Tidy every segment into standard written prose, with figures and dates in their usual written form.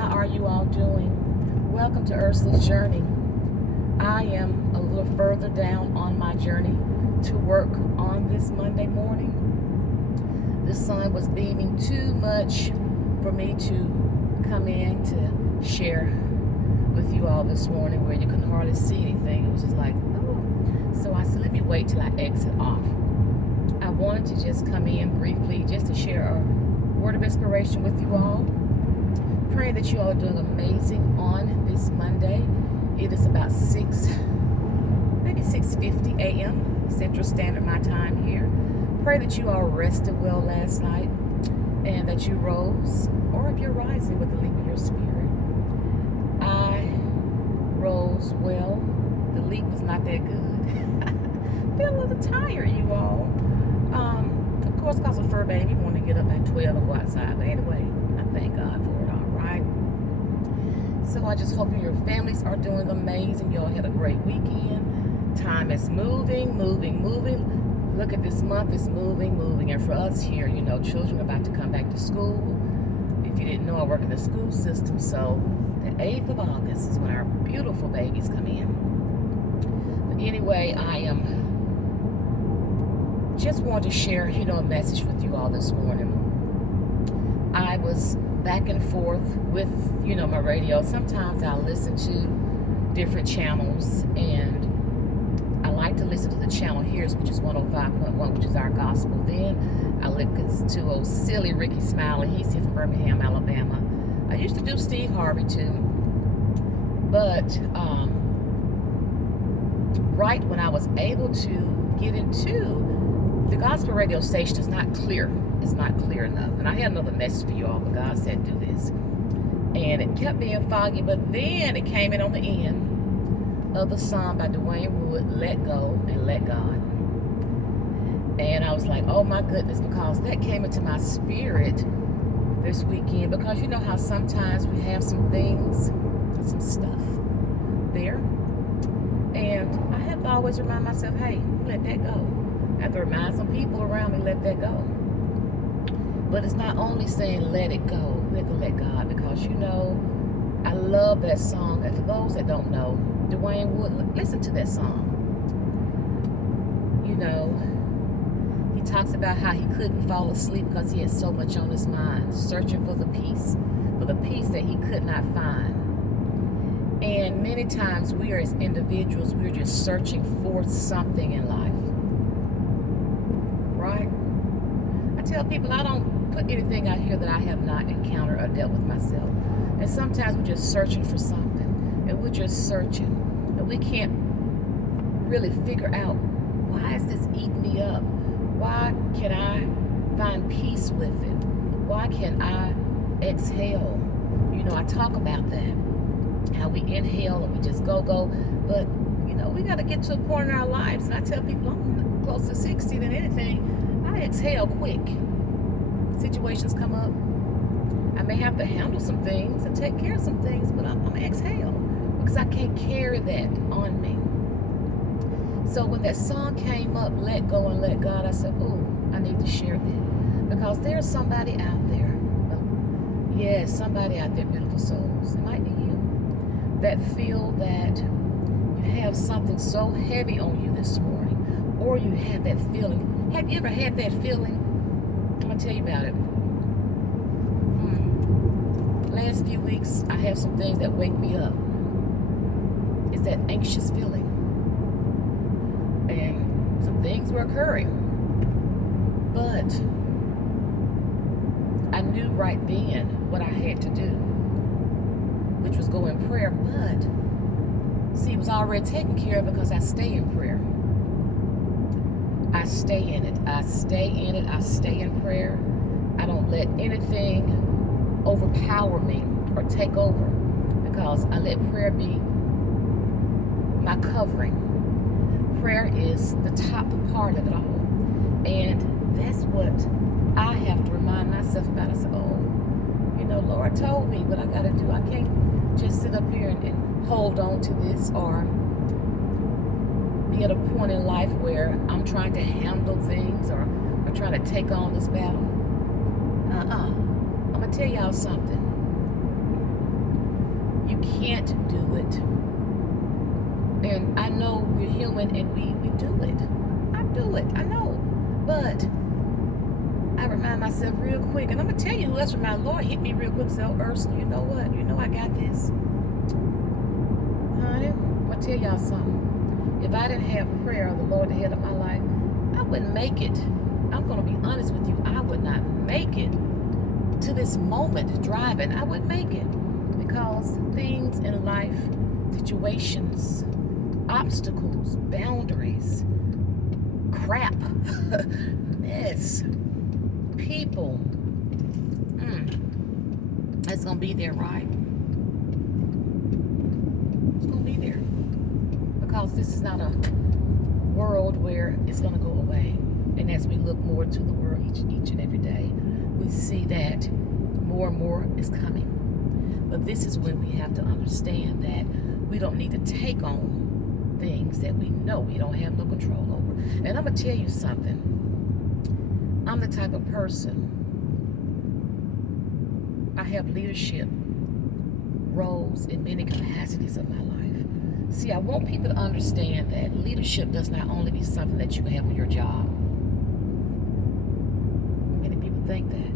How are you all doing? Welcome to Ursula's Journey. I am a little further down on my journey to work on this Monday morning. The sun was beaming too much for me to come in to share with you all this morning, where you couldn't hardly see anything. It was just like, oh. So I said, let me wait till I exit off. I wanted to just come in briefly just to share a word of inspiration with you all. Praying that you all are doing amazing on this Monday. It is about 6:50 a.m. Central Standard my time here. Pray that you all rested well last night and that you rose, or if you're rising with the leap of your spirit. I rose well. The leap was not that good. I feel a little tired, you all. Of course, because of fur baby, you want to get up at 12 and go outside. But anyway, I thank God for it, all right? So I just hope you and your families are doing amazing. You all had a great weekend. Time is moving. Look at this month, it's moving. And for us here, you know, children are about to come back to school. If you didn't know, I work in the school system. So the 8th of August is when our beautiful babies come in. But anyway, I am just want to share, a message with you all this morning. I was back and forth with, my radio. Sometimes I listen to different channels, and I like to listen to the channel here, which is 105.1, which is our gospel. Then I listen to old silly Ricky Smiley. He's here from Birmingham, Alabama. I used to do Steve Harvey too, but right when I was able to get into the gospel radio station, is not clear. It's not clear enough. And I had another message for you all, but God said, do this. And it kept being foggy, but then it came in on the end of the song by Dwayne Wood, Let Go and Let God. And I was like, oh my goodness, because that came into my spirit this weekend, because you know how sometimes we have some things, some stuff there. And I have to always remind myself, hey, let that go. I have to remind some people around me, let that go. But it's not only saying let it go, we have to let God, because I love that song. And for those that don't know, Dwayne Wood, listen to that song. He talks about how he couldn't fall asleep because he had so much on his mind, searching for the peace that he could not find. And many times we are, as individuals, we're just searching for something in life. Right? I tell people I don't put anything out here that I have not encountered or dealt with myself. And sometimes we're just searching for something. And we're just searching. And we can't really figure out, why is this eating me up? Why can I find peace with it? Why can I exhale? I talk about that. How we inhale and we just go. But, we got to get to a point in our lives. And I tell people, I'm close to 60 than anything. I exhale quick. Situations come up. I may have to handle some things and take care of some things, but I'm going to exhale, because I can't carry that on me. So when that song came up, Let Go and Let God, I said, oh, I need to share that, because there's somebody out there. Yes, somebody out there, beautiful souls. It might be you, that feel that you have something so heavy on you this morning, or you have that feeling. Have you ever had that feeling? I'm going to tell you about it. Last few weeks, I have some things that wake me up. It's that anxious feeling. And some things were occurring. But I knew right then what I had to do, which was go in prayer. But, see, it was already taken care of, because I stay in prayer. I stay in it. I stay in prayer. I don't let anything overpower me or take over, because I let prayer be my covering. Prayer is the top part of it all. And that's what I have to remind myself about. I said, Lord told me what I got to do. I can't just sit up here and hold on to this, or be at a point in life where I'm trying to handle things, or trying to take on this battle. I'm going to tell y'all something. You can't do it. And I know we're human and we do it. I do it, I know. But I remind myself real quick, and I'm going to tell you who else from my Lord hit me real quick. So, Ursula, you know what? You know I got this. Honey, I'm going to tell y'all something. If I didn't have prayer of the Lord the head of my life, I wouldn't make it. I'm going to be honest with you. I would not make it to this moment driving. I wouldn't make it. Because things in life, situations, obstacles, boundaries, crap, mess, people, it's gonna be there, right? It's gonna be there, because this is not a world where it's gonna go away. And as we look more to the world each and every day, we see that more and more is coming. But this is when we have to understand that we don't need to take on things that we know we don't have no control over. And I'm going to tell you something. I'm the type of person, I have leadership roles in many capacities of my life. See, I want people to understand that leadership does not only be something that you can have with your job. Many people think that.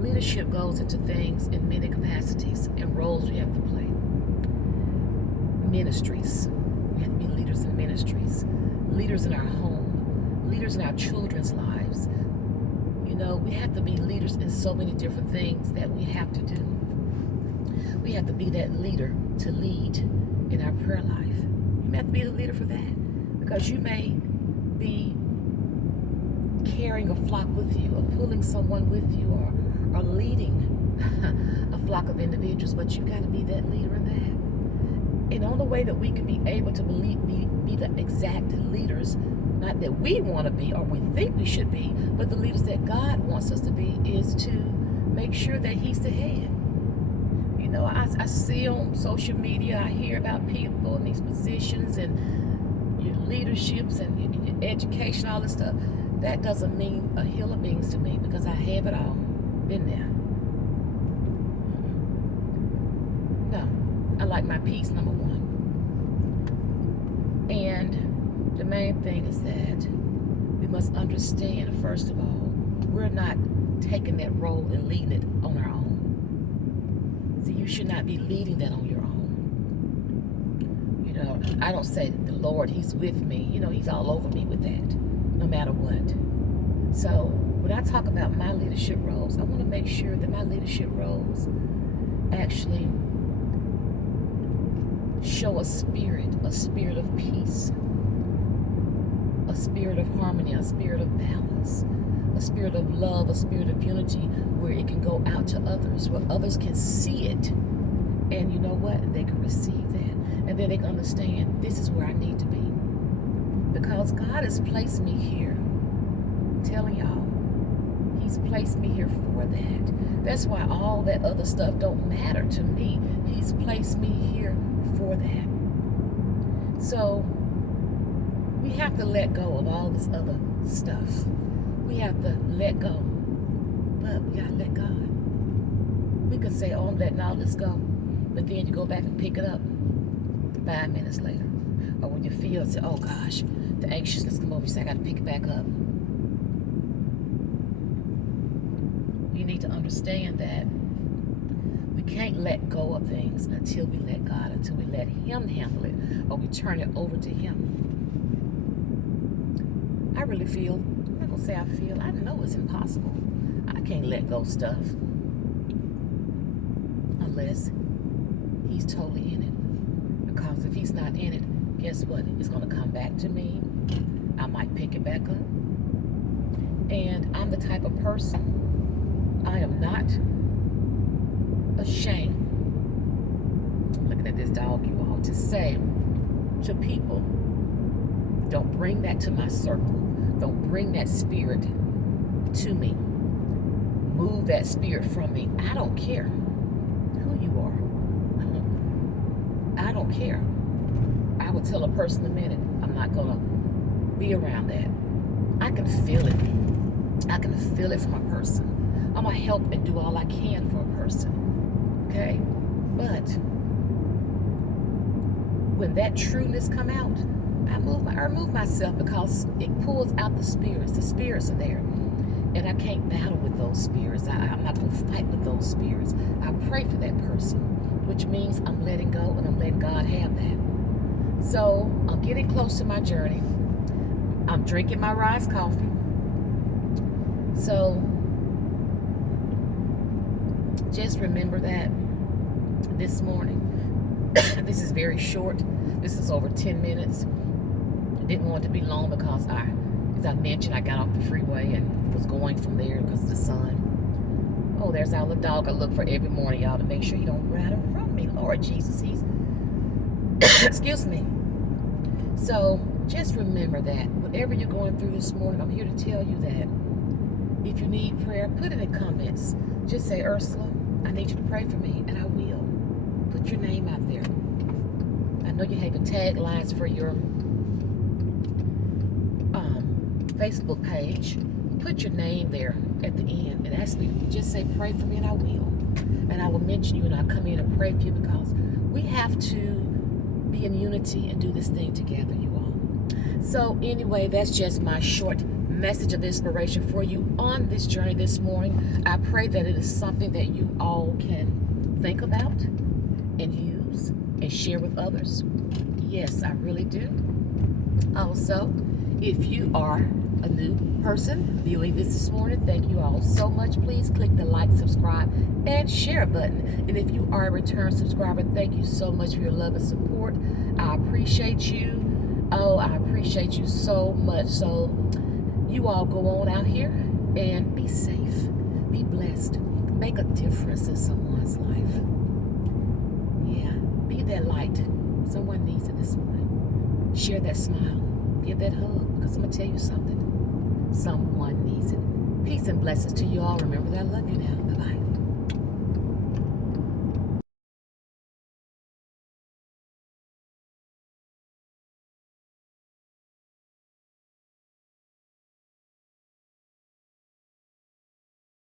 Leadership goes into things in many capacities and roles we have to play. Ministries. We have to be leaders in ministries. Leaders in our home. Leaders in our children's lives. You know, we have to be leaders in so many different things that we have to do. We have to be that leader to lead in our prayer life. You have to be the leader for that. Because you may be carrying a flock with you, or pulling someone with you, or leading a flock of individuals, but you got to be that leader in that. And the only way that we can be able to be the exact leaders, not that we want to be or we think we should be, but the leaders that God wants us to be, is to make sure that He's the head. You know, I see on social media, I hear about people in these positions and your leaderships and your education, all this stuff. That doesn't mean a hill of beans to me, because I have it all. Been there. No, I like my peace, number one. And the main thing is that we must understand, first of all, we're not taking that role and leading it on our own. See, you should not be leading that on your own. You know, I don't say the Lord, He's with me. You know, He's all over me with that, no matter what. So when I talk about my leadership roles, I want to make sure that my leadership roles actually show a spirit of peace, a spirit of harmony, a spirit of balance, a spirit of love, a spirit of unity, where it can go out to others, where others can see it, and you know what? They can receive that, and then they can understand, this is where I need to be, because God has placed me here. I'm telling y'all, He's placed me here for that. That's why all that other stuff don't matter to me. He's placed me here for that. So we have to let go of all this other stuff. We have to let go. But we gotta let God. We could say, oh, I'm letting all this go. But then you go back and pick it up 5 minutes later. Or when you feel, say, oh gosh, the anxiousness come over, you say, I gotta pick it back up. You need to understand that we can't let go of things until we let God, until we let Him handle it, or we turn it over to Him. I really feel, I'm not going to say I feel, I know it's impossible. I can't let go stuff unless He's totally in it. Because if He's not in it, guess what? It's going to come back to me. I might pick it back up. And I'm the type of person, I am not ashamed, looking at this dog, you all, to say to people, don't bring that to my circle. Don't bring that spirit to me. Move that spirit from me. I don't care who you are. I don't care. I will tell a person in a minute, I'm not going to be around that. I can feel it. I can feel it from a person. I'm going to help and do all I can for a person. Okay? But when that trueness come out, I remove myself because it pulls out the spirits. The spirits are there. And I can't battle with those spirits. I'm not going to fight with those spirits. I pray for that person, which means I'm letting go and I'm letting God have that. So I'm getting close to my journey. I'm drinking my Rise coffee. So just remember that this morning. This is very short. This is over 10 minutes. I didn't want it to be long because as I mentioned, I got off the freeway and was going from there because of the sun. Oh, there's our little dog I look for every morning, y'all, to make sure he don't run from me. Lord Jesus, he's excuse me. So just remember that whatever you're going through this morning, I'm here to tell you that if you need prayer, put it in comments. Just say, Ursula, I need you to pray for me, and I will. Put your name out there. I know you have a taglines for your Facebook page. Put your name there at the end and ask me, just say, pray for me, and I will. And I will mention you, and I'll come in and pray for you, because we have to be in unity and do this thing together, you all. So anyway, that's just my short message of inspiration for you on this journey this morning. I pray that it is something that you all can think about and use and share with others. Yes, I really do. Also, if you are a new person viewing this morning, thank you all so much. Please click the like, subscribe, and share button. And if you are a return subscriber, thank you so much for your love and support. I appreciate you. Oh, I appreciate you so much. So you all go on out here and be safe, be blessed, make a difference in someone's life. Yeah, be that light. Someone needs it this morning. Share that smile, give that hug, because I'm going to tell you something. Someone needs it. Peace and blessings to you all. Remember that I love you now. Bye-bye.